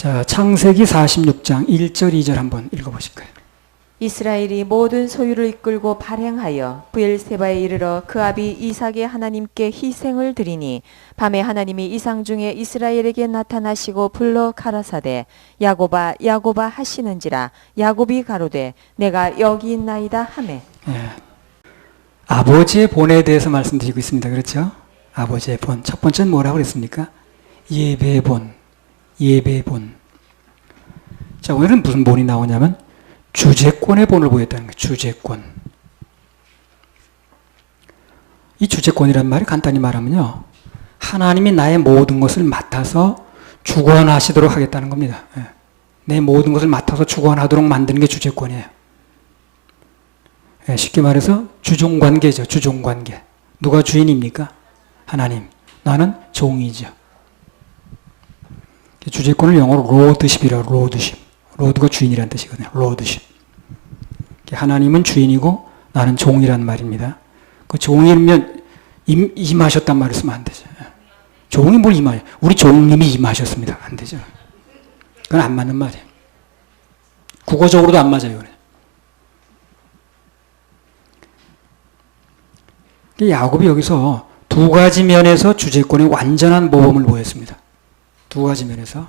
자, 창세기 46장 1절 2절 한번 읽어보실까요? 이스라엘이 모든 소유를 이끌고 발행하여 브엘세바에 이르러 그 아비 이삭의 하나님께 희생을 드리니 밤에 하나님이 이상 중에 이스라엘에게 나타나시고 불러 가라사대 야곱아 야곱아 하시는지라 야곱이 가로되 내가 여기 있나이다 하매. 예. 아버지의 본에 대해서 말씀드리고 있습니다. 그렇죠? 아버지의 본. 첫 번째는 뭐라고 그랬습니까? 예배의 본. 예배의 본. 자, 오늘은 무슨 본이 나오냐면 주제권의 본을 보였다는 거예요. 주제권. 이 주제권이란 말이 간단히 말하면요, 하나님이 나의 모든 것을 맡아서 주권하시도록 하겠다는 겁니다. 예. 내 모든 것을 맡아서 주권하도록 만드는 게 주제권이에요. 예, 쉽게 말해서 주종관계죠. 주종관계. 누가 주인입니까? 하나님. 나는 종이죠. 주제권을 영어로 로드십이라고. 로드십. 로드가 주인이라는 뜻이거든요. 로드십. 하나님은 주인이고 나는 종이란 말입니다. 그 종이면 임하셨단 말을 쓰면 안 되죠. 종이 뭘 임하요? 우리 종님이 임하셨습니다. 안 되죠. 그건 안 맞는 말이에요. 국어적으로도 안 맞아요. 야곱이 여기서 두 가지 면에서 주제권의 완전한 모범을 보였습니다. 두 가지 면에서.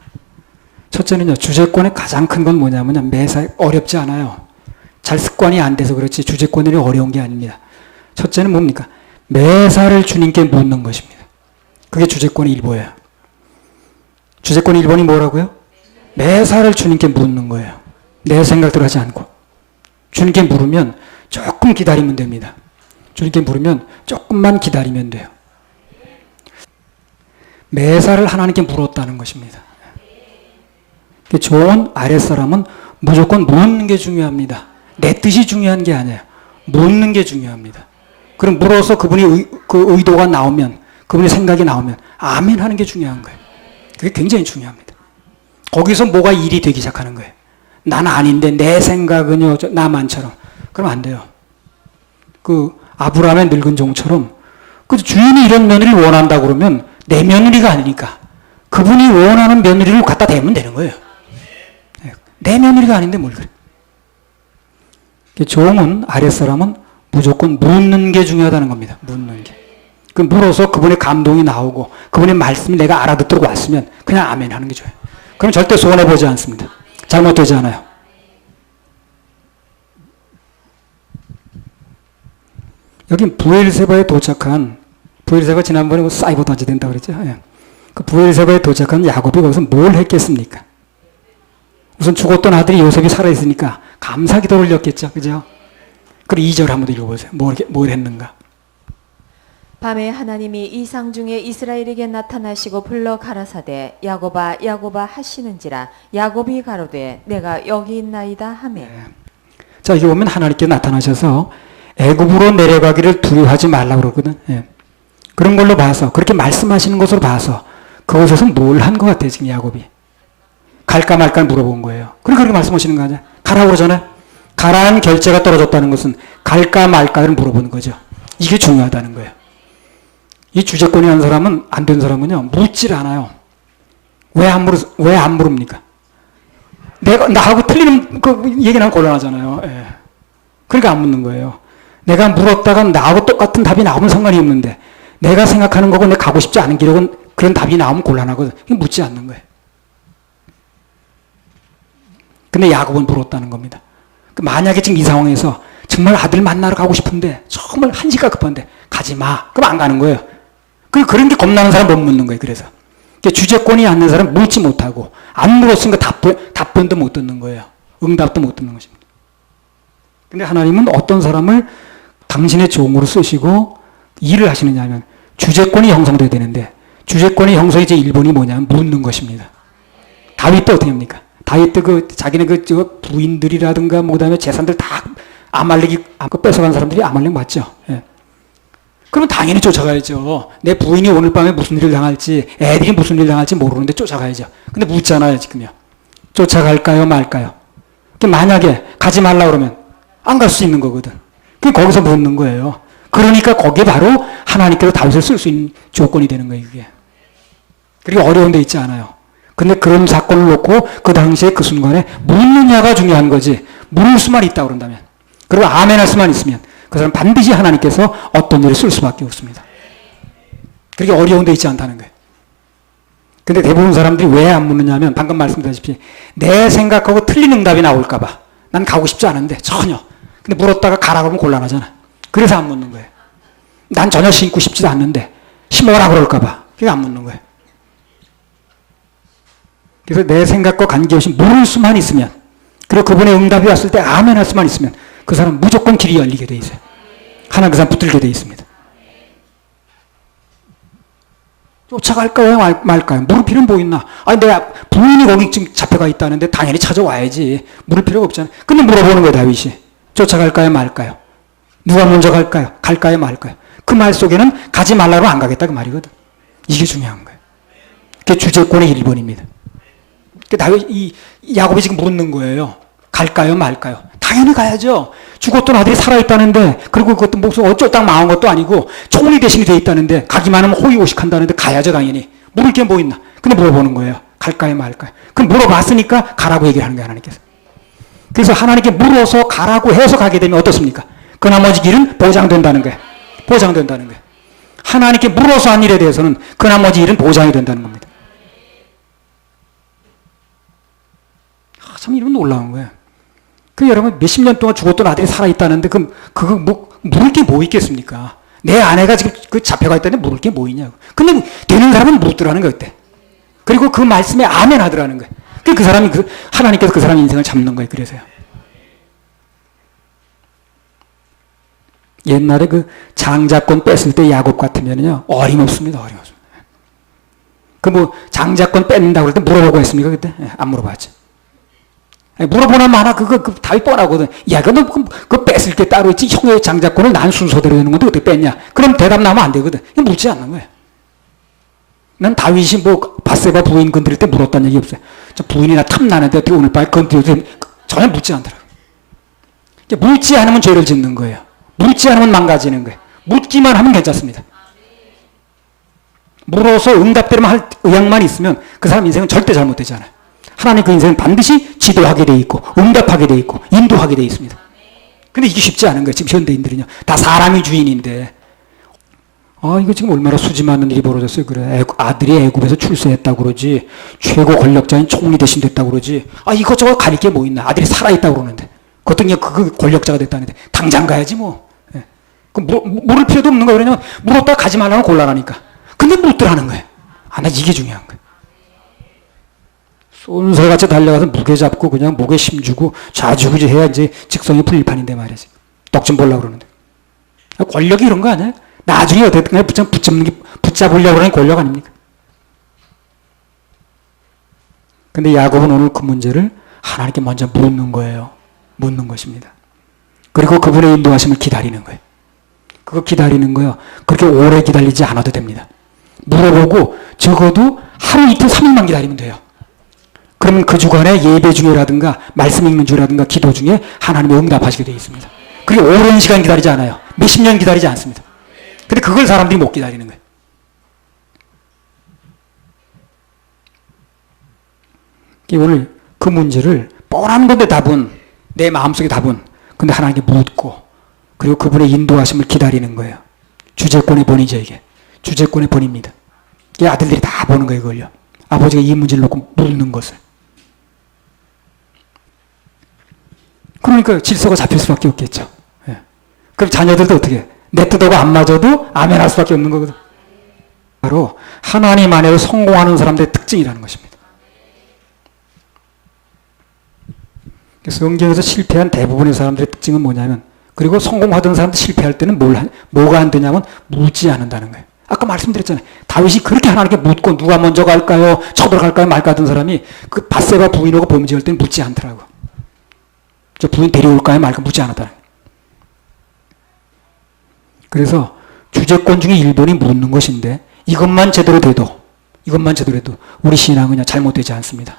첫째는요, 주제권의 가장 큰 건 뭐냐면요, 매사 어렵지 않아요. 잘 습관이 안 돼서 그렇지 주제권들이 어려운 게 아닙니다. 첫째는 뭡니까? 매사를 주님께 묻는 것입니다. 그게 주제권의 일부예요. 주제권의 1번이 뭐라고요? 매사를 주님께 묻는 거예요. 내 생각대로 하지 않고. 주님께 물으면 조금 기다리면 됩니다. 주님께 물으면 조금만 기다리면 돼요. 매사를 하나님께 물었다는 것입니다. 좋은 아랫사람은 무조건 묻는 게 중요합니다. 내 뜻이 중요한 게 아니에요. 묻는 게 중요합니다. 그럼 물어서 그분이 그 의도가 나오면, 그분의 생각이 나오면 아멘 하는 게 중요한 거예요. 그게 굉장히 중요합니다. 거기서 뭐가 일이 되기 시작하는 거예요. 난 아닌데 내 생각은요 나만처럼. 그럼 안 돼요. 그 아브라함의 늙은 종처럼 그 주인이 이런 며느리를 원한다 그러면 내 며느리가 아니니까 그분이 원하는 며느리를 갖다 대면 되는 거예요. 내 며느리가 아닌데 뭘 그래. 종은, 아랫사람은 무조건 묻는 게 중요하다는 겁니다. 묻는 게. 그 물어서 그분의 감동이 나오고 그분의 말씀이 내가 알아듣도록 왔으면 그냥 아멘 하는 게 좋아요. 그럼 절대 손해보지 않습니다. 잘못되지 않아요. 여기 브엘세바에 도착한, 브엘세바 지난번에 사이버 던지된다고 그랬죠. 예. 그 브엘세바에 도착한 야곱이 거기서 뭘 했겠습니까? 우선 죽었던 아들이 요셉이 살아있으니까 감사 기도를 올렸겠죠. 그죠? 그리고 2절 한번 읽어보세요. 뭘 했는가? 밤에 하나님이 이상 중에 이스라엘에게 나타나시고 불러 가라사대 야곱아 야곱아 하시는지라 야곱이 가로되 내가 여기 있나이다 하매. 네. 자, 여기 보면 하나님께 나타나셔서 애굽으로 내려가기를 두려워하지 말라고 그러거든. 예. 그런 걸로 봐서, 그렇게 말씀하시는 것으로 봐서 그곳에서 뭘 한 것 같아요, 지금 야곱이. 갈까 말까 물어본 거예요. 그렇게 말씀하시는 거 아니야? 가라고 그러잖아요. 가라는 결제가 떨어졌다는 것은 갈까 말까를 물어보는 거죠. 이게 중요하다는 거예요. 이 주제권이 한 사람은, 안 된 사람은요, 묻질 않아요. 왜 안 물읍니까? 나하고 틀리는 그 얘기 나면 곤란하잖아요. 예. 그러니까 안 묻는 거예요. 내가 물었다가 나하고 똑같은 답이 나오면 상관이 없는데, 내가 생각하는 거고 내가 가고 싶지 않은 길은 그런 답이 나오면 곤란하거든. 묻지 않는 거예요. 근데 야곱은 물었다는 겁니다. 만약에 지금 이 상황에서 정말 아들 만나러 가고 싶은데 정말 한시가 급한데 가지 마. 그럼 안 가는 거예요. 그런 게 겁나는 사람 못 묻는 거예요. 그래서 주제권이 않는 사람 묻지 못하고 안 물었으니까 답변도 못 듣는 거예요. 응답도 못 듣는 것입니다. 근데 하나님은 어떤 사람을 당신의 종으로 쓰시고 일을 하시느냐 하면 주제권이 형성돼야 되는데 주제권이 형성의 제 1번이 뭐냐면 묻는 것입니다. 다윗도 어떻게 합니까? 다윗도 자기네 부인들이라든가 그다음에 재산들 다 아말렉이 뺏어간 사람들이 아말렉 맞죠? 예. 그러면 당연히 쫓아가야죠. 내 부인이 오늘 밤에 무슨 일을 당할지, 애들이 무슨 일을 당할지 모르는데 쫓아가야죠. 근데 묻잖아요, 지금요. 쫓아갈까요, 말까요? 만약에 가지 말라 그러면 안 갈 수 있는 거거든. 거기서 묻는 거예요. 그러니까 거기에 바로 하나님께로 다윗을 쓸 수 있는 조건이 되는 거예요, 이게. 그리고 어려운 데 있지 않아요. 근데 그런 사건을 놓고 그 당시에 그 순간에 묻느냐가 중요한 거지. 물을 수만 있다 그런다면. 그리고 아멘 할 수만 있으면 그 사람 반드시 하나님께서 어떤 일을 쓸 수밖에 없습니다. 그렇게 어려운 데 있지 않다는 거예요. 근데 대부분 사람들이 왜 안 묻느냐 하면 방금 말씀드렸다시피 내 생각하고 틀린 응답이 나올까봐. 난 가고 싶지 않은데 전혀. 근데 물었다가 가라고 하면 곤란하잖아. 그래서 안 묻는 거예요. 난 전혀 심고 싶지도 않는데 심어라 그럴까봐. 그게 안 묻는 거예요. 그래서 내 생각과 관계없이 물을 수만 있으면, 그리고 그분의 응답이 왔을 때 아멘 할 수만 있으면 그 사람 무조건 길이 열리게 돼 있어요. 하나님 그 사람 붙들게 돼 있습니다. 쫓아갈까요 말까요? 물을 필요는 뭐 있나? 아니 내가 부인이 거기 지금 잡혀가 있다는데 당연히 찾아와야지. 물을 필요가 없잖아요. 근데 물어보는 거예요 다윗이. 쫓아갈까요 말까요? 누가 먼저 갈까요? 갈까요 말까요? 그 말 속에는 가지 말라고 안 가겠다 그 말이거든. 이게 중요한 거예요. 그게 주제권의 1번입니다. 다윗 이 야곱이 지금 묻는 거예요. 갈까요 말까요? 당연히 가야죠. 죽었던 아들이 살아있다는데, 그리고 그것도 목숨 어쩌다 망한 것도 아니고 총리 대신이 돼 있다는데 가기만 하면 호의호식한다는데 가야죠 당연히. 물을 게 뭐 있나? 근데 물어보는 거예요. 갈까요 말까요? 그럼 물어봤으니까 가라고 얘기를 하는 거예요 하나님께서. 그래서 하나님께 물어서 가라고 해서 가게 되면 어떻습니까? 그 나머지 길은 보장된다는 거예요. 보장된다는 거예요. 하나님께 물어서 한 일에 대해서는 그 나머지 일은 보장이 된다는 겁니다. 참 이런 놀라운 거예요. 그 여러분 몇십 년 동안 죽었던 아들이 살아있다는데 그거 물을 게 뭐 있겠습니까? 내 아내가 지금 그 잡혀가 있다는데 물을 게 뭐 있냐고. 근데 되는 사람은 묻더라는 거예요 그때. 그리고 그 말씀에 아멘 하더라는 거예요. 그 사람이 하나님께서 그 사람 인생을 잡는 거예요. 그래서요. 옛날에 그 장자권 뺐을 때 야곱 같으면요 어림없습니다. 어림없습니다. 그 뭐 장자권 뺏는다고 그럴 때 물어보고 했습니까 그때? 안 물어봤죠. 물어보나 마나 그거 답이 뻔하거든. 야, 그거 뺏을 게 따로 있지. 형의 장자권을 난 순서대로 되는 건데 어떻게 뺐냐? 그럼 대답 나오면 안 되거든. 묻지 않는 거예요. 난 다윗이 뭐 바세바 부인 건드릴 때 물었다는 얘기 없어요. 저 부인이나 탐나는데 어떻게 오늘 밤에 건드려도 전혀 묻지 않더라고요. 묻지 않으면 죄를 짓는 거예요. 묻지 않으면 망가지는 거예요. 묻기만 하면 괜찮습니다. 물어서 응답대로만 할 의향만 있으면 그 사람 인생은 절대 잘못되지 않아요. 하나님 그 인생은 반드시 지도하게 돼 있고 응답하게 돼 있고 인도하게 돼 있습니다. 근데 이게 쉽지 않은 거예요. 지금 현대인들은요. 다 사람이 주인인데 이거 지금 얼마나 수지 많은 일이 벌어졌어요. 그래. 아들이 애굽에서 출세했다고 그러지. 최고 권력자인 총리 대신 됐다고 그러지. 이것저것 가릴 게 뭐 있나. 아들이 살아있다고 그러는데. 그것도 그냥 그 권력자가 됐다는데. 당장 가야지 뭐. 예. 물을 필요도 없는 거예요. 왜냐면 물었다가 가지 말라면 곤란하니까. 근데 묻더라는 거예요. 나 이게 중요한 거예요. 쏜살같이 달려가서 무게 잡고 그냥 목에 힘주고 좌지우지 해야 이제 직성이 풀릴 판인데 말이지. 떡 좀 보려고 그러는데. 권력이 이런 거 아니야? 나중에 어쨌든 붙잡으려고 하는 권력 아닙니까? 근데 야곱은 오늘 그 문제를 하나님께 먼저 묻는 거예요. 묻는 것입니다. 그리고 그분의 인도하심을 기다리는 거예요. 그거 기다리는 거요. 그렇게 오래 기다리지 않아도 됩니다. 물어보고 적어도 하루 이틀 3일만 기다리면 돼요. 그러면 그 주간에 예배 중에라든가 말씀 읽는 중이라든가 기도 중에 하나님의 응답하시게 되어 있습니다. 그리고 오랜 시간 기다리지 않아요. 몇십 년 기다리지 않습니다. 근데 그걸 사람들이 못 기다리는 거예요. 오늘 그 문제를 뻔한 건데 답은 내 마음속의 답은 근데 하나님께 묻고 그리고 그분의 인도하심을 기다리는 거예요. 주제권의 본이죠 이게. 주제권의 본입니다. 이 아들들이 다 보는 거예요 그걸요. 아버지가 이 문제를 놓고 묻는 것을. 그러니까 질서가 잡힐 수밖에 없겠죠. 예. 그럼 자녀들도 어떻게 내뜻하고 안 맞아도 아멘 할 수밖에 없는 거거든. 바로 하나님 안에서 성공하는 사람들의 특징이라는 것입니다. 성경에서 실패한 대부분의 사람들의 특징은 뭐냐면 그리고 성공하던 사람들 실패할 때는 뭐가 안 되냐면 묻지 않는다는 거예요. 아까 말씀드렸잖아요. 다윗이 그렇게 하나님께 묻고 누가 먼저 갈까요? 쳐들어갈까요? 말까 하던 사람이 그 바세바 부인하고 범죄할 때는 묻지 않더라고. 저 부인 데려올까요? 말까 묻지 않았다는 거예요. 그래서 주제권 중에 1번이 묻는 것인데 이것만 제대로 돼도 우리 신앙은 그냥 잘못되지 않습니다.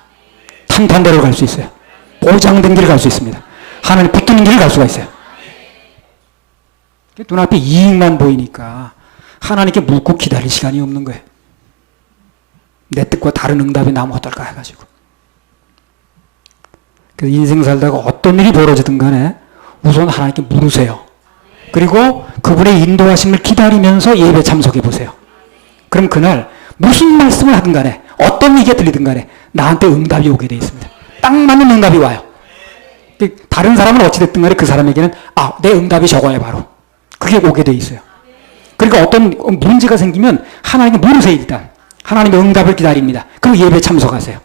탄탄대로 갈 수 있어요. 보장된 길을 갈 수 있습니다. 하나님 붙드는 길을 갈 수가 있어요. 눈앞에 이익만 보이니까 하나님께 묻고 기다릴 시간이 없는 거예요. 내 뜻과 다른 응답이 나오면 어떨까 해가지고. 그래서 인생 살다가 어떤 일이 벌어지든 간에 우선 하나님께 물으세요. 그리고 그분의 인도하심을 기다리면서 예배 참석해 보세요. 그럼 그날 무슨 말씀을 하든 간에 어떤 얘기가 들리든 간에 나한테 응답이 오게 돼 있습니다. 딱 맞는 응답이 와요. 다른 사람은 어찌됐든 간에 그 사람에게는 내 응답이 저거야 바로. 그게 오게 돼 있어요. 그러니까 어떤 문제가 생기면 하나님께 물으세요. 일단 하나님의 응답을 기다립니다. 그럼 예배 참석하세요.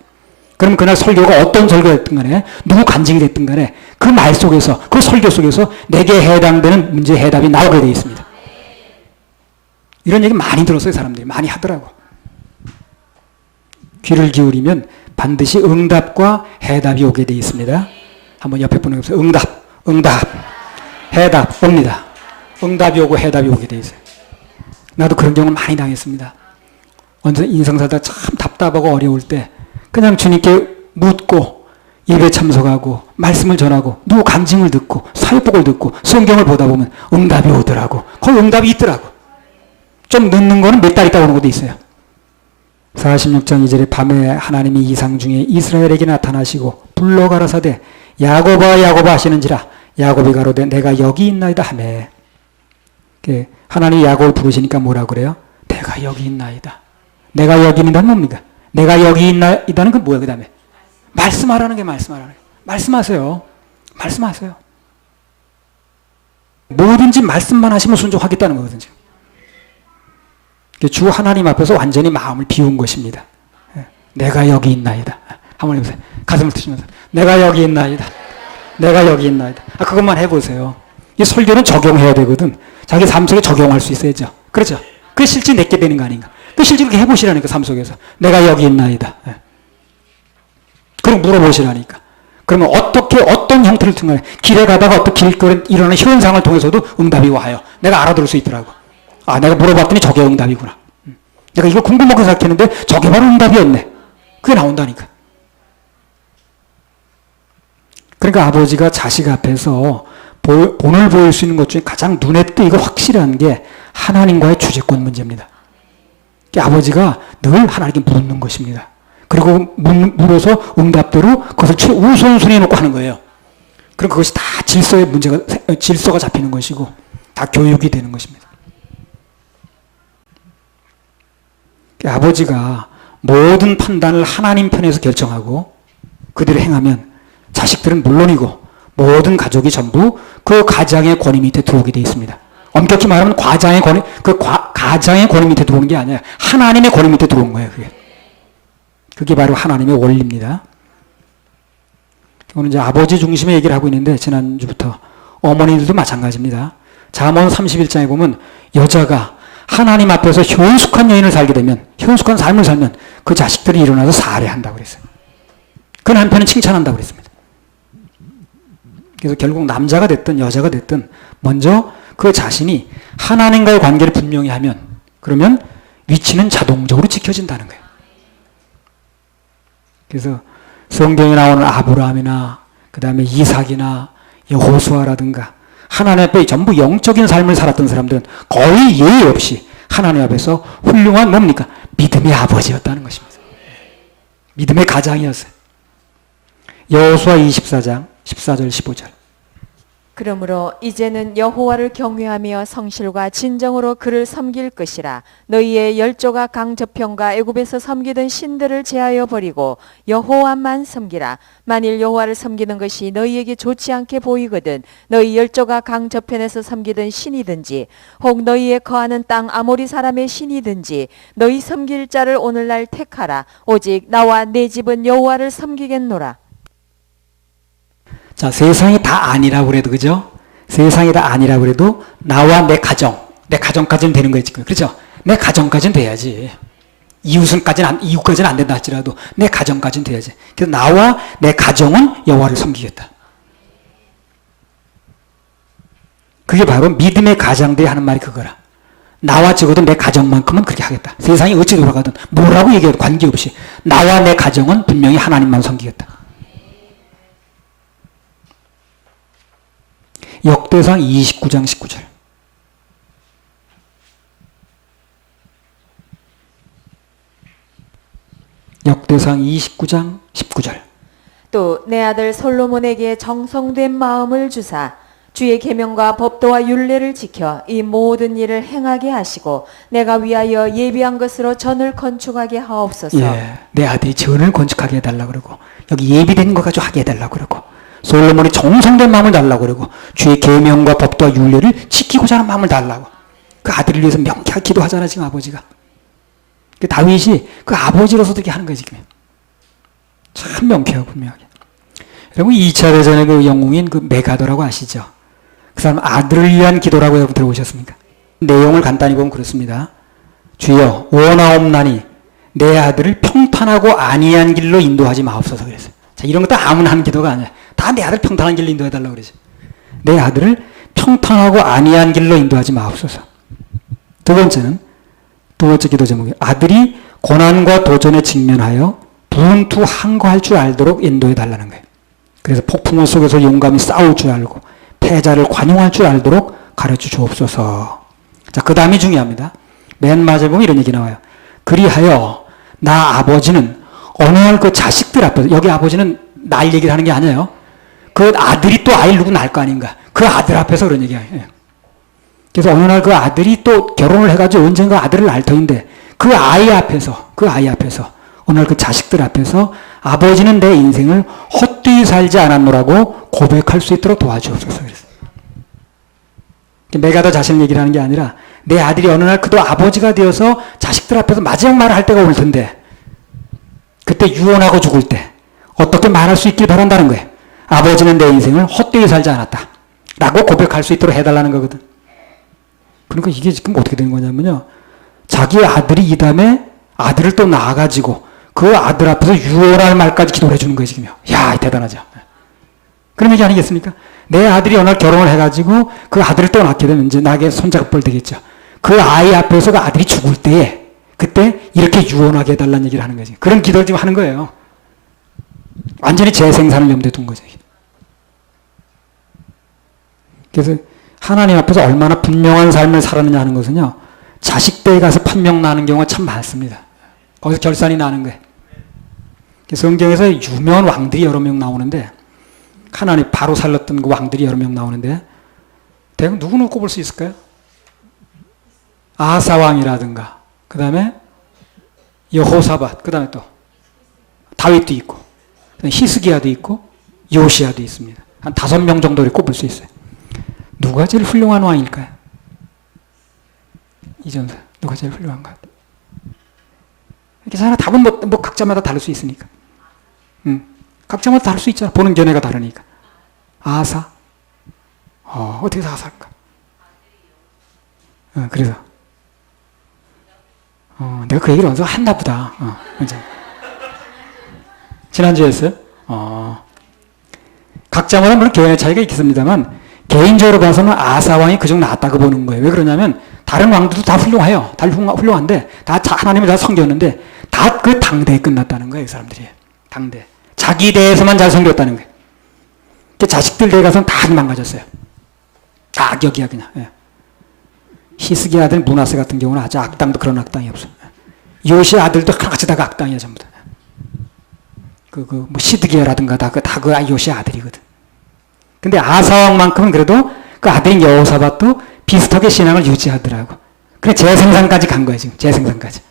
그럼 그날 설교가 어떤 설교가 됐든 간에 누구 간증이 됐든 간에 그 말 속에서 그 설교 속에서 내게 해당되는 문제의 해답이 나오게 돼 있습니다. 이런 얘기 많이 들었어요. 사람들이 많이 하더라고. 귀를 기울이면 반드시 응답과 해답이 오게 돼 있습니다. 한번 옆에 분에게 보세요. 응답, 해답 옵니다. 응답이 오고 해답이 오게 돼 있어요. 나도 그런 경험을 많이 당했습니다. 언제 인생 살다 참 답답하고 어려울 때 그냥 주님께 묻고 예배 참석하고 말씀을 전하고 누구 간증을 듣고 사회복을 듣고 성경을 보다 보면 응답이 오더라고. 거기 응답이 있더라고. 좀 늦는 거는 몇 달 있다 오는 것도 있어요. 46장 2절에 밤에 하나님이 이상 중에 이스라엘에게 나타나시고 불러 가라사대 야곱아 야곱아 하시는지라 야곱이 가로되 내가 여기 있나이다 하매. 하나님이 야곱을 부르시니까 뭐라 그래요? 내가 여기 있나이다. 내가 여기 있나는 뭡니까? 내가 여기 있나이다는 건 뭐야? 그 다음에 말씀하라는 게 말씀하라는 게. 말씀하세요. 말씀하세요. 뭐든지 말씀만 하시면 순종하겠다는 거거든요. 주 하나님 앞에서 완전히 마음을 비운 것입니다. 내가 여기 있나이다. 한번 해보세요. 가슴을 드시면서 내가 여기 있나이다. 내가 여기 있나이다. 그것만 해보세요. 이 설교는 적용해야 되거든. 자기 삶 속에 적용할 수 있어야죠. 그렇죠? 그게 실제 내게 되는 거 아닌가. 그 실제 그렇게 해보시라니까. 삶 속에서 내가 여기 있나이다. 그리고 물어보시라니까. 그러면 어떤 형태를 통해 길에 가다가 어떤 길거리 일어나는 현상을 통해서도 응답이 와요. 내가 알아들을 수 있더라고. 내가 물어봤더니 저게 응답이구나. 내가 이거 궁금하게 생각했는데 저게 바로 응답이었네. 그게 나온다니까. 그러니까 아버지가 자식 앞에서 본을 보일 수 있는 것 중에 가장 눈에 띄고 확실한 게 하나님과의 주제권 문제입니다. 아버지가 늘 하나님께 묻는 것입니다. 그리고 물어서 응답대로 그것을 최우선순위에 놓고 하는 거예요. 그럼 그것이 다 질서가 잡히는 것이고 다 교육이 되는 것입니다. 아버지가 모든 판단을 하나님 편에서 결정하고 그대로 행하면 자식들은 물론이고 모든 가족이 전부 그 가장의 권위 밑에 들어오게 되어 있습니다. 엄격히 말하면 가장의 권위 밑에 들어오는 게 아니라 하나님의 권위 밑에 들어온 거예요. 그게 바로 하나님의 원리입니다. 오늘 이제 아버지 중심의 얘기를 하고 있는데 지난주부터 어머니들도 마찬가지입니다. 잠언 31장에 보면 여자가 하나님 앞에서 현숙한 여인을 살게 되면 현숙한 삶을 살면 그 자식들이 일어나서 살해한다고 그랬어요. 그 남편은 칭찬한다고 그랬습니다. 그래서 결국 남자가 됐든 여자가 됐든 먼저 그 자신이 하나님과의 관계를 분명히 하면 그러면 위치는 자동적으로 지켜진다는 거예요. 그래서 성경에 나오는 아브라함이나 그 다음에 이삭이나 여호수아라든가 하나님 앞에 전부 영적인 삶을 살았던 사람들은 거의 예의 없이 하나님 앞에서 훌륭한 뭡니까? 믿음의 아버지였다는 것입니다. 믿음의 가장이었어요. 여호수아 24장 14절 15절. 그러므로 이제는 여호와를 경외하며 성실과 진정으로 그를 섬길 것이라. 너희의 열조가 강저편과 애굽에서 섬기던 신들을 제하여 버리고 여호와만 섬기라. 만일 여호와를 섬기는 것이 너희에게 좋지 않게 보이거든 너희 열조가 강저편에서 섬기던 신이든지 혹 너희의 거하는 땅 아모리 사람의 신이든지 너희 섬길 자를 오늘날 택하라. 오직 나와 내 집은 여호와를 섬기겠노라. 자, 세상이 다 아니라고 그래도, 그죠? 세상이 다 아니라고 그래도, 나와 내 가정까지는 되는 거지. 그렇죠? 내 가정까지는 돼야지. 이웃까지는 안 된다 할지라도, 내 가정까지는 돼야지. 그래서 나와 내 가정은 여호와를 섬기겠다. 그게 바로 믿음의 가장들이 하는 말이 그거라. 나와 적어도 내 가정만큼은 그렇게 하겠다. 세상이 어찌 돌아가든, 뭐라고 얘기해도 관계없이, 나와 내 가정은 분명히 하나님만 섬기겠다. 역대상 29장 19절. 역대상 29장 19절. 또 내 아들 솔로몬에게 정성된 마음을 주사 주의 계명과 법도와 율례를 지켜 이 모든 일을 행하게 하시고 내가 위하여 예비한 것으로 전을 건축하게 하옵소서. 예, 내 아들이 전을 건축하게 해달라고 그러고 여기 예비된 거 가지고 하게 해달라고 그러고 솔로몬이 정성된 마음을 달라고 그러고 주의 계명과 법도와 율례를 지키고자 하는 마음을 달라고. 그 아들을 위해서 명쾌하게 기도하잖아 지금 아버지가. 그 다윗이 그 아버지로서 이렇게 하는 거예요 지금. 참 명쾌하고 분명하게. 여러분 2차 대전의 그 영웅인 그 메가더라고 아시죠? 그 사람 아들을 위한 기도라고 여러분 들어보셨습니까? 내용을 간단히 보면 그렇습니다. 주여 원하옵나니 내 아들을 평탄하고 안이한 길로 인도하지 마옵소서 그랬어요. 자, 이런 것도 아무나 하는 기도가 아니야. 다 내 아들 평탄한 길로 인도해달라고 그러죠. 내 아들을 평탄하고 안이한 길로 인도하지 마옵소서. 두 번째 기도 제목이 아들이 고난과 도전에 직면하여 분투항거할 줄 알도록 인도해달라는 거예요. 그래서 폭풍우 속에서 용감히 싸울 줄 알고 패자를 관용할 줄 알도록 가르쳐 주옵소서. 자, 그 다음이 중요합니다. 맨 마지막에 보면 이런 얘기 나와요. 그리하여 나 아버지는 어느 날 그 자식들 앞에서, 여기 아버지는 날 얘기를 하는 게 아니에요. 그 아들이 또 아이를 누구 낳을 거 아닌가. 그 아들 앞에서 그런 얘기예요. 그래서 어느 날 그 아들이 또 결혼을 해가지고 언젠가 아들을 낳을 터인데 그 아이 앞에서 어느 날 그 자식들 앞에서 아버지는 내 인생을 헛되이 살지 않았노라고 고백할 수 있도록 도와주옵소서 그랬어요. 내가 더 자신을 얘기를 하는 게 아니라 내 아들이 어느 날 그도 아버지가 되어서 자식들 앞에서 마지막 말을 할 때가 올 텐데 그때 유언하고 죽을 때 어떻게 말할 수 있길 바란다는 거예요. 아버지는 내 인생을 헛되이 살지 않았다 라고 고백할 수 있도록 해달라는 거거든. 그러니까 이게 지금 어떻게 된 거냐면요. 자기 아들이 이 다음에 아들을 또 낳아가지고 그 아들 앞에서 유언할 말까지 기도를 해주는 거예요 지금요. 야, 대단하죠. 그런 얘기 아니겠습니까? 내 아들이 어느 날 결혼을 해가지고 그 아들을 또 낳게 되면 이제 나에게 손자가 뻘 되겠죠. 그 아이 앞에서 그 아들이 죽을 때에 그때 이렇게 유언하게 해달라는 얘기를 하는 거지. 그런 기도를 지금 하는 거예요. 완전히 재생산을 염두에 둔 거죠. 그래서 하나님 앞에서 얼마나 분명한 삶을 살았느냐 하는 것은요. 자식 댁에 가서 판명 나는 경우가 참 많습니다. 거기서 결산이 나는 거예요. 성경에서 유명한 왕들이 여러 명 나오는데 하나님 바로 살렸던 그 왕들이 여러 명 나오는데 대강 누구는 꼽을 수 있을까요? 아사 왕이라든가 그 다음에 여호사밧 그 다음에 또 다윗도 있고 히스기야도 있고 요시야도 있습니다. 한 5명 정도를 꼽을 수 있어요. 누가 제일 훌륭한 왕일까요? 이전사 누가 제일 훌륭한가? 이렇게 사람 답은 뭐 각자마다 다를 수 있으니까. 각자마다 다를 수 있잖아. 보는 견해가 다르니까. 아사? 어떻게 아사일까? 그래서 내가 그 얘기를 어디서 했나 보다. 지난주에 했어요? 각자마다 물론 견해 차이가 있겠습니다만 개인적으로 봐서는 아사 왕이 그중 낫다고 보는 거예요. 왜 그러냐면 다른 왕들도 다 훌륭해요. 다 훌륭한데 다 하나님이 다 섬겼는데 다 그 당대에 끝났다는 거예요. 이 사람들이. 당대. 자기 대에서만 잘 섬겼다는 거예요. 자식들 대에 가서는 다 망가졌어요. 다 악역이야 그냥. 예. 히스기 아들 므낫세 같은 경우는 아주 악당도 그런 악당이 없어요. 요시 아들도 하나같이 다가 악당이야 전부 다. 뭐 시드기야라든가 다 그 요시 아들이거든. 근데 아사왕만큼은 그래도 그 아들인 여호사밧도 비슷하게 신앙을 유지하더라고. 그래 재생산까지 간 거야 지금. 재생산까지.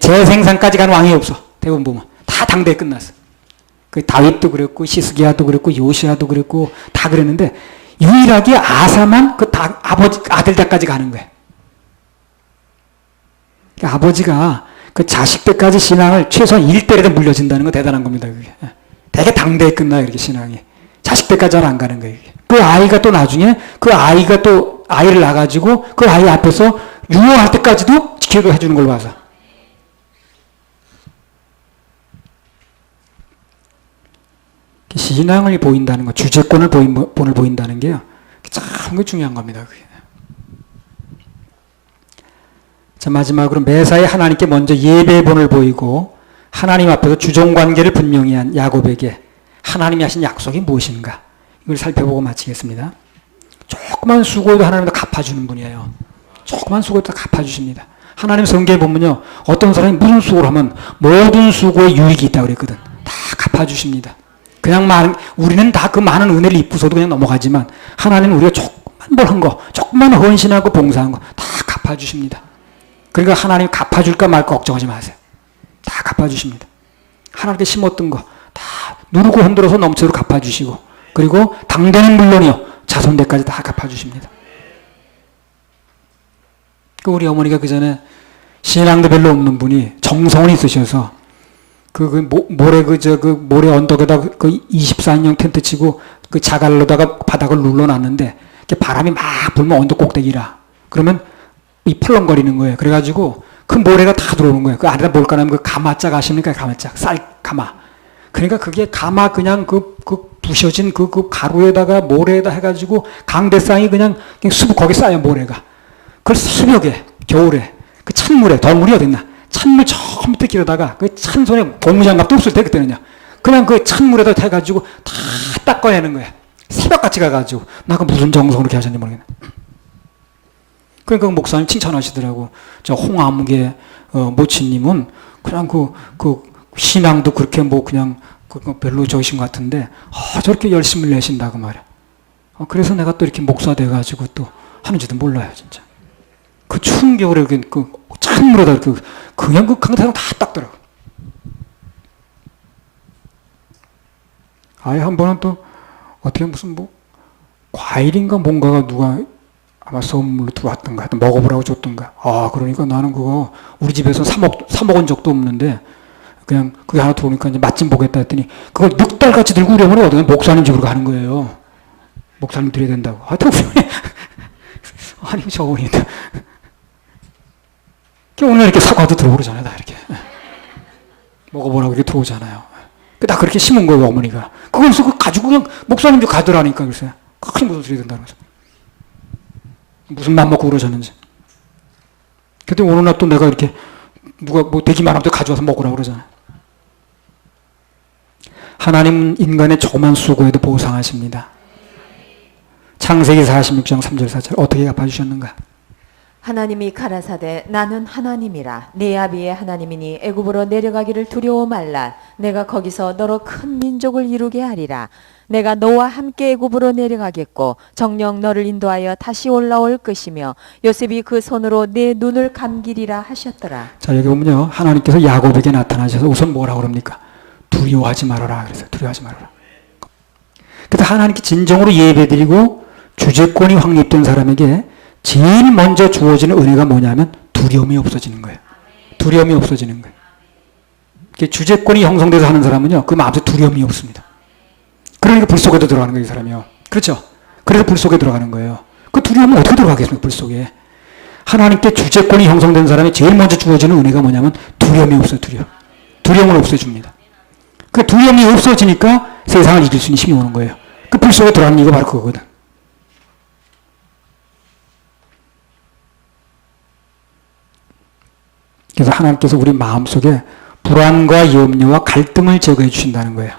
재생산까지 간 왕이 없어. 대부분 보면 다 당대에 끝났어. 그 다윗도 그랬고 히스기야도 그랬고 요시야도 그랬고 다 그랬는데 유일하게 아사만 그 아버지 아들 때까지 가는 거야. 그러니까 아버지가 그 자식 때까지 신앙을 최소한 1대라도 물려준다는 거 대단한 겁니다. 그게. 되게 당대에 끝나요 이렇게 신앙이. 자식 때까지 잘 안 가는 거예요. 그 아이가 또 나중에 그 아이가 또 아이를 낳아가지고 그 아이 앞에서 유언할 때까지도 지켜줘 해주는 걸로 봐서. 신앙을 보인다는 거, 주제권을 보인다는 게요. 참 중요한 겁니다. 그게. 자, 마지막으로 매사에 하나님께 먼저 예배본을 보이고 하나님 앞에서 주종관계를 분명히 한 야곱에게 하나님이 하신 약속이 무엇인가? 이걸 살펴보고 마치겠습니다. 조그만 수고에도 하나님도 갚아주는 분이에요. 조그만 수고에도 갚아주십니다. 하나님 성경에 보면요. 어떤 사람이 무슨 수고를 하면 모든 수고에 유익이 있다고 그랬거든. 다 갚아주십니다. 그냥 우리는 다 그 많은 은혜를 입고서도 그냥 넘어가지만 하나님은 우리가 조금만 뭘 한 거, 조금만 헌신하고 봉사한 거 다 갚아주십니다. 그러니까 하나님 갚아줄까 말까 걱정하지 마세요. 다 갚아주십니다. 하나님께 심었던 거 다 누르고 흔들어서 넘치도록 갚아주시고 그리고 당대는 물론이요. 자손대까지 다 갚아주십니다. 우리 어머니가 그 전에 신앙도 별로 없는 분이 정성은 있으셔서 모래 언덕에다 그 24인용 텐트 치고 그 자갈로다가 바닥을 눌러놨는데 바람이 막 불면 언덕 꼭대기라. 그러면 이 펄렁거리는 거예요. 그래가지고 그 모래가 다 들어오는 거예요. 그 안에다 뭘 까냐면 그 가마짝 아십니까? 가마짝. 쌀 가마. 그러니까 그게 가마 그냥 그 부셔진 그 가루에다가 모래에다 해가지고 강대상이 그냥 수북 거기 쌓여 모래가. 그걸 새벽에 겨울에 그 찬물에 덩물이 어딨나 찬물 저 밑에 길어다가 그 찬손에 고무장갑도 없을 때 그때는요 그냥 그 찬물에다 해가지고 다 닦아내는 거야. 새벽같이 가가지고 나 그 무슨 정성으로 그렇게 하셨는지 모르겠네. 그러니까 그 목사님 칭찬하시더라고. 저 홍아무개 모치님은 그냥 그 신앙도 그렇게 뭐 그냥 별로 저이신 것 같은데 저렇게 열심을 내신다고 말이야. 그래서 내가 또 이렇게 목사 돼가지고 또 하는지도 몰라요 진짜. 그 추운 겨울에 그 찬물에다 그냥 그 강태상 다 닦더라고. 아예 한 번은 또 어떻게 무슨 뭐 과일인가 뭔가가 누가 아마 선물로 들어왔던가 하여튼 먹어보라고 줬던가. 그러니까 나는 그거 우리 집에서 사 먹은 적도 없는데 그냥 그게 하나 들어오니까 이제 맛 좀 보겠다 했더니 그걸 늑달같이 들고 우리 어머니가 어디 목사님 집으로 가는 거예요. 목사님 드려야 된다고. 하여튼 아니 저 어머니인데 오늘 이렇게 사과도 들어오잖아요. 다 이렇게 먹어보라고 이렇게 들어오잖아요. 나 그렇게 심은 거예요 어머니가. 그래서 그거 가지고 그냥 목사님 집 가더라니까. 그래서 크게 무슨 소리 된다고 해서 무슨 맘 먹고 그러셨는지. 그때 어느 날 또 내가 이렇게 누가 뭐 되기만 하면 또 가져와서 먹으라고 그러잖아요. 하나님은 인간의 조그만 수고에도 보상하십니다. 창세기 46장 3절 4절 어떻게 갚아주셨는가? 하나님이 가라사대 나는 하나님이라 네 아비의 하나님이니 애굽으로 내려가기를 두려워 말라. 내가 거기서 너로 큰 민족을 이루게 하리라. 내가 너와 함께 애굽으로 내려가겠고 정녕 너를 인도하여 다시 올라올 것이며 요셉이 그 손으로 내 눈을 감기리라 하셨더라. 자 여기 보면요 하나님께서 야곱에게 나타나셔서 우선 뭐라고 그럽니까? 두려워하지 말아라. 그래서 두려워하지 말아라. 그래서 하나님께 진정으로 예배드리고 주제권이 확립된 사람에게 제일 먼저 주어지는 은혜가 뭐냐면 두려움이 없어지는 거예요. 두려움이 없어지는 거예요. 주제권이 형성돼서 하는 사람은요 그 마음속에 두려움이 없습니다. 그러니까 불 속에도 들어가는 거예요 이 사람이요. 그렇죠? 그래서 불 속에 들어가는 거예요. 그 두려움은 어떻게 들어가겠습니까 불 속에. 하나님께 주제권이 형성된 사람이 제일 먼저 주어지는 은혜가 뭐냐면 두려움이 없어요. 두려움을 없애줍니다. 그 두려움이 없어지니까 세상을 이길 수 있는 힘이 오는 거예요. 그 불 속에 들어가는 이유가 바로 그거거든. 그래서 하나님께서 우리 마음속에 불안과 염려와 갈등을 제거해 주신다는 거예요.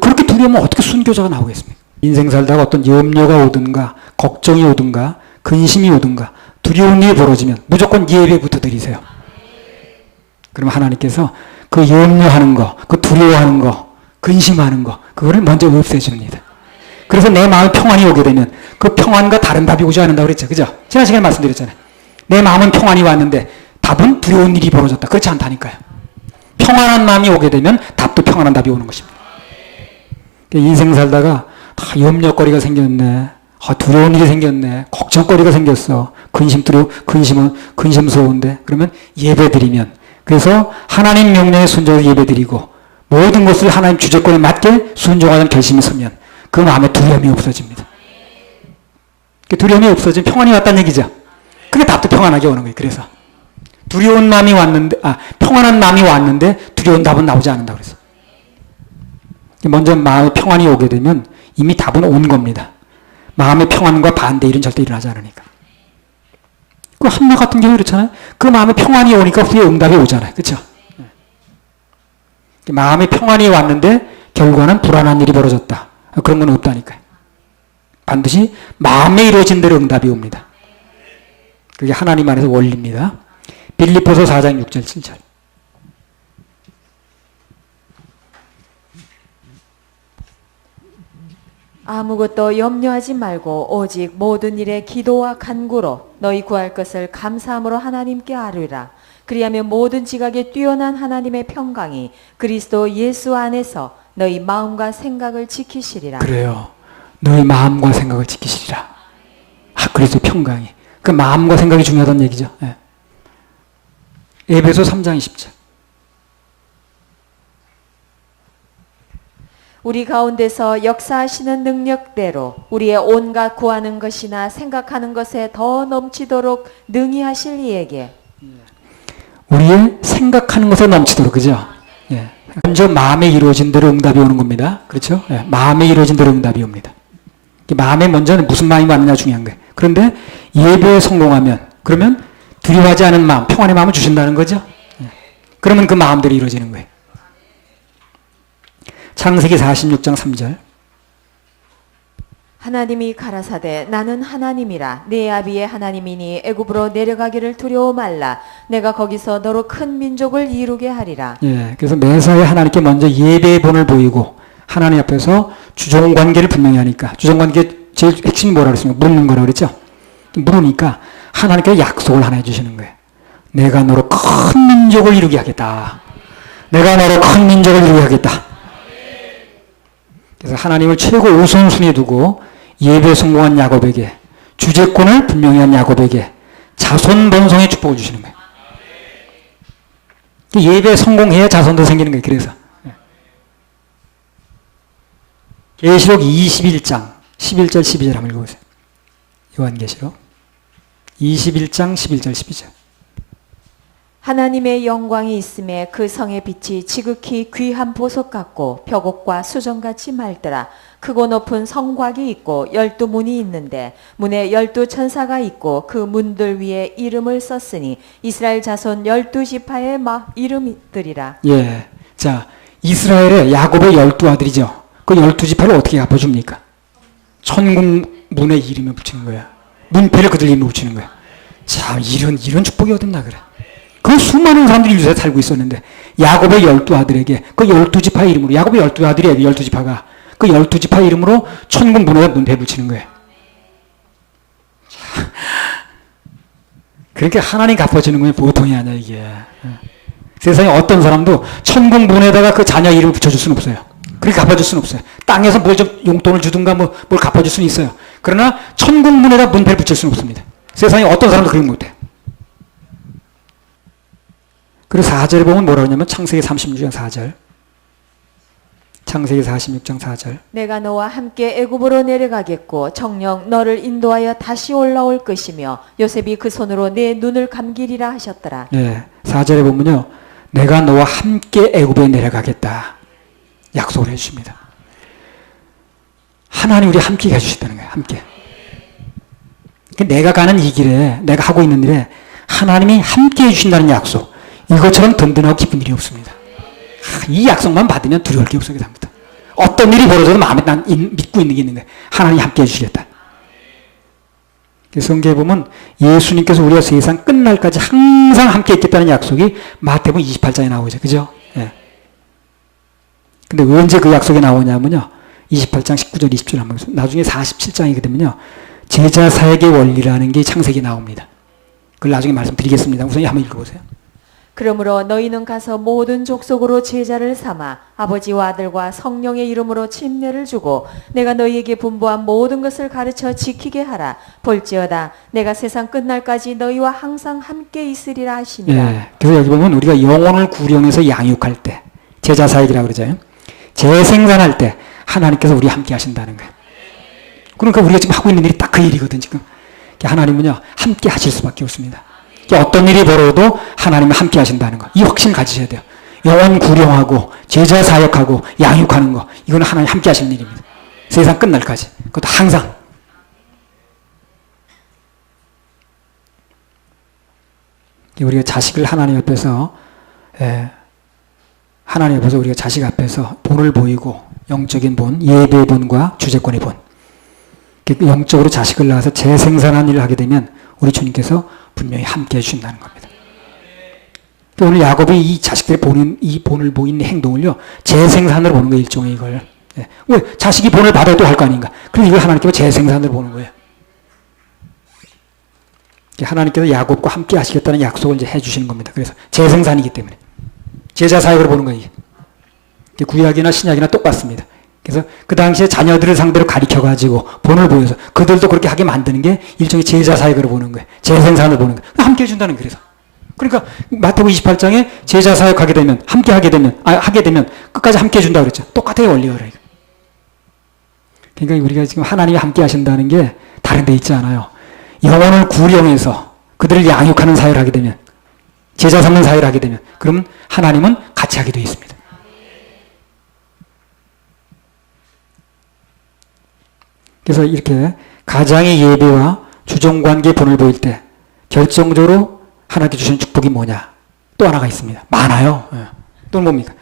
그렇게 두려우면 어떻게 순교자가 나오겠습니까? 인생 살다가 어떤 염려가 오든가 걱정이 오든가 근심이 오든가 두려운 일이 벌어지면 무조건 예배부터 드리세요. 그럼 하나님께서 그 염려하는 거, 그 두려워하는 거, 근심하는 거 그거를 먼저 없애줍니다. 그래서 내 마음에 평안이 오게 되면 그 평안과 다른 답이 오지 않는다고 그랬죠. 그죠? 지난 시간에 말씀드렸잖아요. 내 마음은 평안이 왔는데 답은 두려운 일이 벌어졌다. 그렇지 않다니까요. 평안한 마음이 오게 되면 답도 평안한 답이 오는 것입니다. 인생 살다가 염려거리가 생겼네. 두려운 일이 생겼네. 걱정거리가 생겼어. 근심스러운데. 그러면 예배드리면. 그래서 하나님 명령에 순종해서 예배드리고 모든 것을 하나님 주제권에 맞게 순종하는 결심이 서면 그 마음에 두려움이 없어집니다. 두려움이 없어지면 평안이 왔다는 얘기죠. 그게 답도 평안하게 오는 거예요. 그래서 두려운 마음이 왔는데, 평안한 마음이 왔는데 두려운 답은 나오지 않는다 그래서. 먼저 마음의 평안이 오게 되면 이미 답은 온 겁니다. 마음의 평안과 반대 일은 절대 일어나지 않으니까. 그 한나 같은 경우 그렇잖아요. 그 마음의 평안이 오니까 후에 응답이 오잖아요. 그렇죠? 마음의 평안이 왔는데 결과는 불안한 일이 벌어졌다. 그런 건 없다니까요. 반드시 마음에 이루어진 대로 응답이 옵니다. 그게 하나님 안에서 원리입니다. 빌립보서 4장 6절 7절. 아무것도 염려하지 말고 오직 모든 일에 기도와 간구로 너희 구할 것을 감사함으로 하나님께 아뢰라. 그리하면 모든 지각에 뛰어난 하나님의 평강이 그리스도 예수 안에서 너희 마음과 생각을 지키시리라. 그래요. 너희 마음과 생각을 지키시리라. 그리스도 평강이. 그 마음과 생각이 중요하다는 얘기죠. 예. 에베소 3장 20절. 우리 가운데서 역사하시는 능력대로 우리의 온갖 구하는 것이나 생각하는 것에 더 넘치도록 능히 하실 이에게. 우리의 생각하는 것에 넘치도록, 그죠? 예. 먼저 마음에 이루어진 대로 응답이 오는 겁니다. 그렇죠? 예. 마음에 이루어진 대로 응답이 옵니다. 마음에 먼저는 무슨 마음이 왔느냐 중요한 거예요. 그런데 예배에 성공하면, 그러면 두려워하지 않은 마음, 평안의 마음을 주신다는 거죠. 예. 그러면 그 마음대로 이루어지는 거예요. 창세기 46장 3절. 하나님이 가라사대 나는 하나님이라 네 아비의 하나님이니 애굽으로 내려가기를 두려워 말라. 내가 거기서 너로 큰 민족을 이루게 하리라. 예, 그래서 매사에 하나님께 먼저 예배의 본을 보이고 하나님 앞에서 주종 관계를 분명히 하니까, 주종 관계 제일 핵심이 뭐라 그랬습니까? 묻는 거라 그랬죠. 물으니까 하나님께 약속을 하나 해주시는 거예요. 내가 너로 큰 민족을 이루게 하겠다. 내가 너로 큰 민족을 이루게 하겠다. 그래서 하나님을 최고 우선순위에 두고 예배에 성공한 야곱에게, 주제권을 분명히 한 야곱에게 자손 번성의 축복을 주시는 거예요. 예배에 성공해야 자손도 생기는 거예요. 그래서 계시록 21장 11절 12절 한번 읽어보세요. 요한계시록 21장 11절 12절. 하나님의 영광이 있음에 그 성의 빛이 지극히 귀한 보석 같고 벽옥과 수정같이 맑더라. 크고 높은 성곽이 있고 12문이 있는데 문에 12천사가 있고 그 문들 위에 이름을 썼으니 이스라엘 자손 12지파의 이름들이라. 예. 자, 이스라엘의 야곱의 12아들이죠. 그 12지파를 어떻게 갚아줍니까? 천국 문에 이름을 붙이는 거야. 문패를 그들 이름으로 붙이는 거야. 자, 이런 축복이 어딨나 그래. 그 수많은 사람들이 유세에 살고 있었는데 야곱의 12아들에게 그 12지파의 이름으로, 야곱의 12아들이에요. 12지파가. 그 12지파 이름으로 천국 문에다 문패 붙이는 거예요. 자, 그렇게 하나님 갚아주는 건 보통이 아니야 이게. 세상에 어떤 사람도 천국 문에다가 그 자녀 이름을 붙여줄 수는 없어요. 그렇게 갚아줄 수는 없어요. 땅에서 뭘 좀 용돈을 주든가 뭘 갚아줄 수는 있어요. 그러나 천국 문에다 문패를 붙일 수는 없습니다. 세상에 어떤 사람도 그런 거 못해요. 그리고 4절에 보면 뭐라고 하냐면 창세기 36장 4절. 창세기 46장 4절. 내가 너와 함께 애굽으로 내려가겠고 정녕 너를 인도하여 다시 올라올 것이며 요셉이 그 손으로 내 눈을 감기리라 하셨더라. 예, 4절에 보면요. 내가 너와 함께 애굽에 내려가겠다. 약속을 해주십니다. 하나님 우리 함께 해주시다는 거예요. 함께. 내가 가는 이 길에, 내가 하고 있는 일에 하나님이 함께 해주신다는 약속. 이것처럼 든든하고 기쁜 일이 없습니다. 이 약속만 받으면 두려울 게 없어요. 다음부터. 어떤 일이 벌어져도 마음에 난 믿고 있는 게 있는데 하나님이 함께 해주시겠다. 성경에 보면 예수님께서 우리가 세상 끝날까지 항상 함께 있겠다는 약속이 마태복음 28장에 나오죠. 그죠? 예. 근데 언제 그 약속이 나오냐면요. 28장 19절 20절 한번 보세요. 나중에 47장이게 되면요. 제자 사역의 원리라는 게 창세기에 나옵니다. 그걸 나중에 말씀드리겠습니다. 우선 한번 읽어보세요. 그러므로 너희는 가서 모든 족속으로 제자를 삼아 아버지와 아들과 성령의 이름으로 침례를 주고 내가 너희에게 분부한 모든 것을 가르쳐 지키게 하라. 볼지어다 내가 세상 끝날까지 너희와 항상 함께 있으리라 하시니라. 예, 그래서 여기 보면 우리가 영혼을 구령해서 양육할 때 제자 사역이라고 그러죠. 재생산할 때 하나님께서 우리 함께 하신다는 거예요. 그러니까 우리가 지금 하고 있는 일이 딱 그 일이거든. 지금 하나님은요 함께 하실 수밖에 없습니다. 어떤 일이 벌어도 하나님은 함께 하신다는 거. 이 확신을 가지셔야 돼요. 영혼 구령하고 제자 사역하고 양육하는 거. 이거는 하나님 함께 하시는 일입니다. 세상 끝날까지. 그것도 항상. 우리가 자식을 하나님 앞에서 우리가 자식 앞에서 본을 보이고 영적인 본, 예배의 본과 주제권의 본. 영적으로 자식을 낳아서 재생산한 일을 하게 되면 우리 주님께서 분명히 함께 해주신다는 겁니다. 오늘 야곱이 이 자식들이 보는 이 본을 보이는 행동을요, 재생산으로 보는 거예요, 일종의 이걸. 예. 왜? 자식이 본을 받아도 할 거 아닌가. 그래서 이걸 하나님께서 재생산으로 보는 거예요. 하나님께서 야곱과 함께 하시겠다는 약속을 이제 해주시는 겁니다. 그래서 재생산이기 때문에. 제자 사역으로 보는 거예요. 구약이나 신약이나 똑같습니다. 그래서 그 당시에 자녀들을 상대로 가리켜가지고 본을 보여서 그들도 그렇게 하게 만드는 게 일종의 제자 사역으로 보는 거예요. 재생산을 보는 거예요. 함께 해준다는 거예요. 그래서. 그러니까 마태복음 28장에 제자 사역하게 되면 하게 되면 끝까지 함께 해준다 그랬죠. 똑같아요, 원리가. 그러니까 우리가 지금 하나님이 함께 하신다는 게 다른 데 있지 않아요. 영혼을 구령해서 그들을 양육하는 사역을 하게 되면, 제자 삼는 사역을 하게 되면, 그럼 하나님은 같이 하게 되어 있습니다. 그래서 이렇게 가장의 예배와 주종관계의 본을 보일 때 결정적으로 하나님께 주시는 축복이 뭐냐? 또 하나가 있습니다. 많아요. 또는 뭡니까?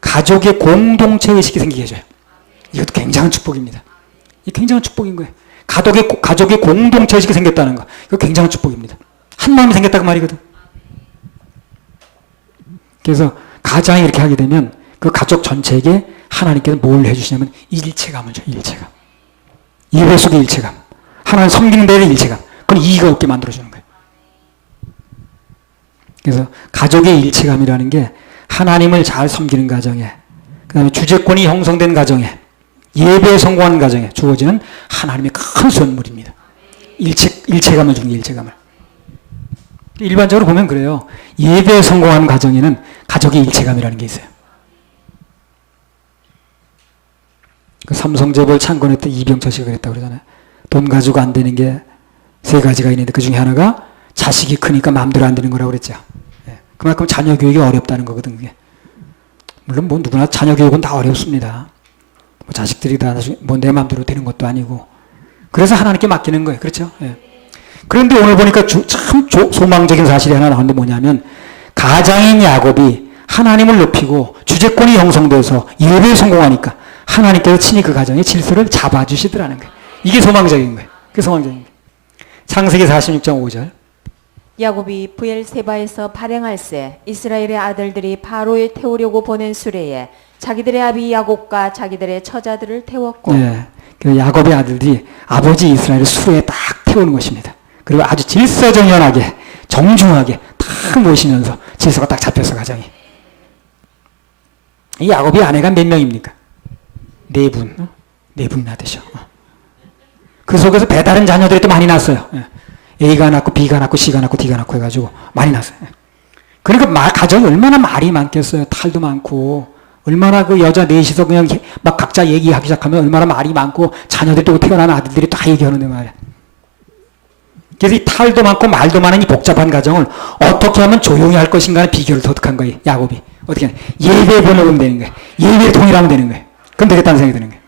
가족의 공동체 의식이 생기게 해줘요. 이것도 굉장한 축복입니다. 이 굉장한 축복인 거예요. 가족의 공동체 의식이 생겼다는 거. 이거 굉장한 축복입니다. 한 마음이 생겼다고 말이거든. 그래서 가장이 이렇게 하게 되면 그 가족 전체에게 하나님께서 뭘 해주시냐면 일체감을 줘요. 일체감. 예배 속의 일체감. 하나님 섬기는 데의 일체감. 그건 이의가 없게 만들어주는 거예요. 그래서 가족의 일체감이라는 게 하나님을 잘 섬기는 가정에, 그 다음에 주제권이 형성된 가정에, 예배에 성공하는 가정에 주어지는 하나님의 큰 선물입니다. 일체감을 주는 게 일체감을. 일반적으로 보면 그래요. 예배에 성공하는 가정에는 가족의 일체감이라는 게 있어요. 그 삼성재벌 창건했던 이병철 씨가 그랬다고 그러잖아요. 돈 가지고 안 되는 게 세 가지가 있는데 그 중에 하나가 자식이 크니까 마음대로 안 되는 거라고 그랬죠. 그만큼 자녀 교육이 어렵다는 거거든, 그게. 물론 뭐 누구나 자녀 교육은 다 어렵습니다. 뭐 자식들이 다 뭐 내 마음대로 되는 것도 아니고. 그래서 하나님께 맡기는 거예요. 그렇죠? 예. 그런데 오늘 보니까 참 소망적인 사실이 하나 나오는데 뭐냐면, 가장인 야곱이 하나님을 높이고 주제권이 형성돼서 예배에 성공하니까 하나님께서 친히 그 가정의 질서를 잡아주시더라는 거예요. 이게 소망적인 거예요. 그게 소망적인 거예요. 창세기 46장 5절. 야곱이 브엘세바에서 발행할세 이스라엘의 아들들이 바로에 태우려고 보낸 수레에 자기들의 아비 야곱과 자기들의 처자들을 태웠고. 네. 그 야곱의 아들들이 아버지 이스라엘을 수레에 딱 태우는 것입니다. 그리고 아주 질서정연하게 정중하게 딱 모시면서 질서가 딱 잡혔어, 가정이. 이 야곱이 아내가 몇 명입니까? 4분. 4분이나 되셔. 그 속에서 배다른 자녀들이 또 많이 났어요. A가 낳고 B가 낳고 C가 낳고 D가 낳고 해가지고 많이 났어요. 그러니까 가정이 얼마나 말이 많겠어요. 탈도 많고. 얼마나 그 여자 넷이서 그냥 막 각자 얘기하기 시작하면 얼마나 말이 많고 자녀들이 또 태어난 아들들이 다 얘기하는데 말이야. 그래서 이 탈도 많고 말도 많은 이 복잡한 가정을 어떻게 하면 조용히 할 것인가는 비결을 터득한 거예요. 야곱이. 어떻게 하냐. 예배에 번호면 되는 거예요. 예배에 통일하면 되는 거예요. 그럼 되겠다는 생각이 드는 거예요.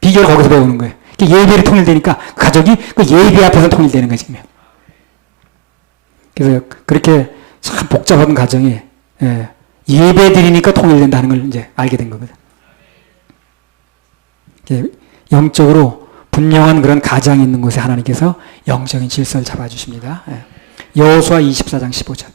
비결을 거기서 배우는 거예요. 예배를 통일되니까 가족이 그 예배 앞에서 통일되는 거지. 그래서 그렇게 참 복잡한 가정이 예배 드리니까 통일된다는 걸 이제 알게 된 거거든. 영적으로 분명한 그런 가장이 있는 곳에 하나님께서 영적인 질서를 잡아주십니다. 여호수아 24장 15절.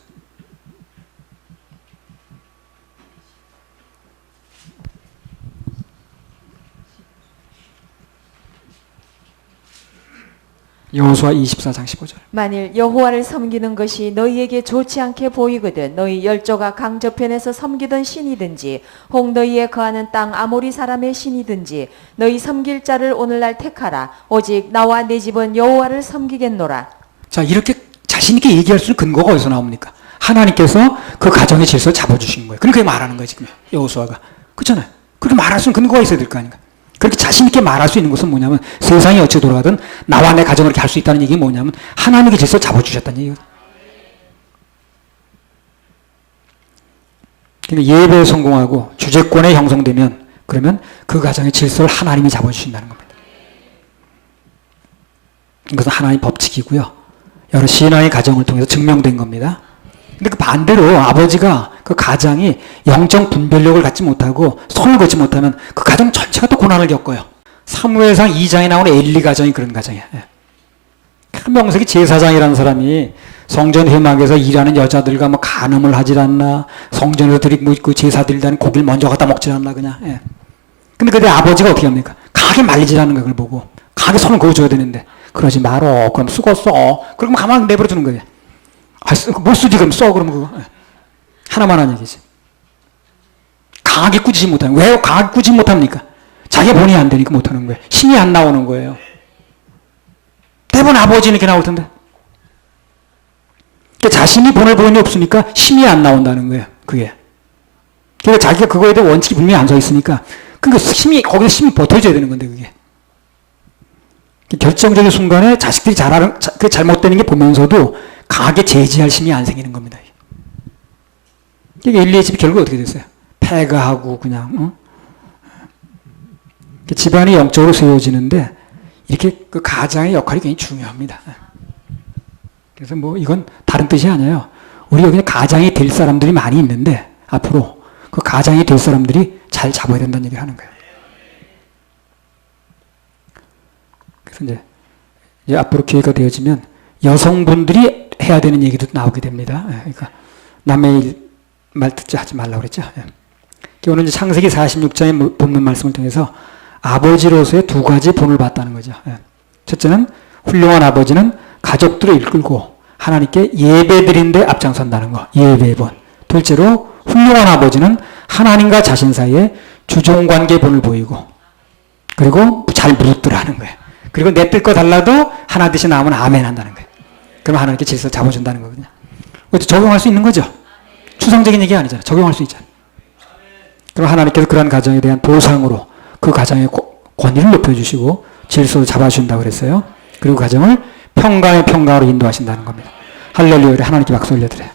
여호수아 24장 15절. 만일 여호와를 섬기는 것이 너희에게 좋지 않게 보이거든 너희 열조가 강저편에서 섬기던 신이든지 혹 너희에 거하는 땅 아모리 사람의 신이든지 너희 섬길 자를 오늘날 택하라. 오직 나와 내 집은 여호와를 섬기겠노라. 자, 이렇게 자신 있게 얘기할 수 있는 근거가 어디서 나옵니까? 하나님께서 그 가정의 질서를 잡아주신 거예요. 그러니까 말하는 거예요, 지금 여호수아가. 그렇잖아요. 그렇게 말할 수 있는 근거가 있어야 될 거 아닌가? 그렇게 자신있게 말할 수 있는 것은 뭐냐면 세상이 어찌 돌아가든 나와 내 가정을 이렇게 할 수 있다는 얘기가 뭐냐면 하나님의 질서를 잡아주셨다는 얘기거든. 그러니까 예배에 성공하고 주제권에 형성되면 그러면 그 가정의 질서를 하나님이 잡아주신다는 겁니다. 이것은 하나님의 법칙이고요. 여러 신앙의 가정을 통해서 증명된 겁니다. 근데 그 반대로 아버지가 그 가장이 영적 분별력을 갖지 못하고 손을 걷지 못하면 그 가정 전체가 또 고난을 겪어요. 사무엘상 2장에 나오는 엘리 가정이 그런 가정이에요. 그 명색이 제사장이라는 사람이 성전 회막에서 일하는 여자들과 뭐 간음을 하질 않나, 성전에서 드리고 그 제사 드리다는 고기를 먼저 갖다 먹질 않나, 그냥. 예. 근데 그때 아버지가 어떻게 합니까? 강하게 말리지라는 걸 보고, 강하게 손을 그어줘야 되는데, 그러지 말어. 그럼 쓰고 써. 그러면 가만히 내버려 두는 거예요. 아, 못 쓰지, 그럼 써. 그러면 그거. 예. 하나만 한 얘기지. 강하게 꾸짖지 못하는 거예요. 왜 강하게 꾸짖지 못합니까? 자기가 본의 안 되니까 못하는 거예요. 힘이 안 나오는 거예요. 대부분 아버지는 이렇게 나올 텐데. 그러니까 자신이 본을 보는 게 없으니까 힘이 안 나온다는 거예요. 그게. 그러니까 자기가 그거에 대한 원칙이 분명히 안 서 있으니까 그러니까 거기서 힘이 버텨줘야 되는 건데 그게. 결정적인 순간에 자식들이 그 잘못되는 게 보면서도 강하게 제지할 힘이 안 생기는 겁니다. 그러니까 엘리의 집이 결국 어떻게 됐어요? 패가하고 그냥 집안이 영적으로 세워지는데 이렇게 그 가장의 역할이 굉장히 중요합니다. 그래서 뭐 이건 다른 뜻이 아니에요. 우리 여기 가장이 될 사람들이 많이 있는데 앞으로 그 가장이 될 사람들이 잘 잡아야 된다는 얘기를 하는 거예요. 그래서 이제 앞으로 기회가 되어지면 여성분들이 해야 되는 얘기도 나오게 됩니다. 그러니까 남의 말 듣지 하지 말라고 그랬죠. 오늘 이제 창세기 46장의 본문 말씀을 통해서 아버지로서의 두 가지 본을 봤다는 거죠. 첫째는 훌륭한 아버지는 가족들을 이끌고 하나님께 예배드린데 앞장선다는 거. 예배의 본. 둘째로 훌륭한 아버지는 하나님과 자신 사이에 주종관계 본을 보이고 그리고 잘 묻더라는 거예요. 그리고 내 뜰 거 달라도 하나 뜻이 나오면 아멘 한다는 거예요. 그러면 하나님께 질서 잡아준다는 거거든요. 적용할 수 있는 거죠. 추상적인 얘기 아니잖아요. 적용할 수 있잖아요. 그럼 하나님께서 그러한 가정에 대한 보상으로 그 가정의 권위를 높여주시고 질서를 잡아주신다고 그랬어요. 그리고 가정을 평강의 평강으로 인도하신다는 겁니다. 할렐루야. 하나님께 박수 올려드려요.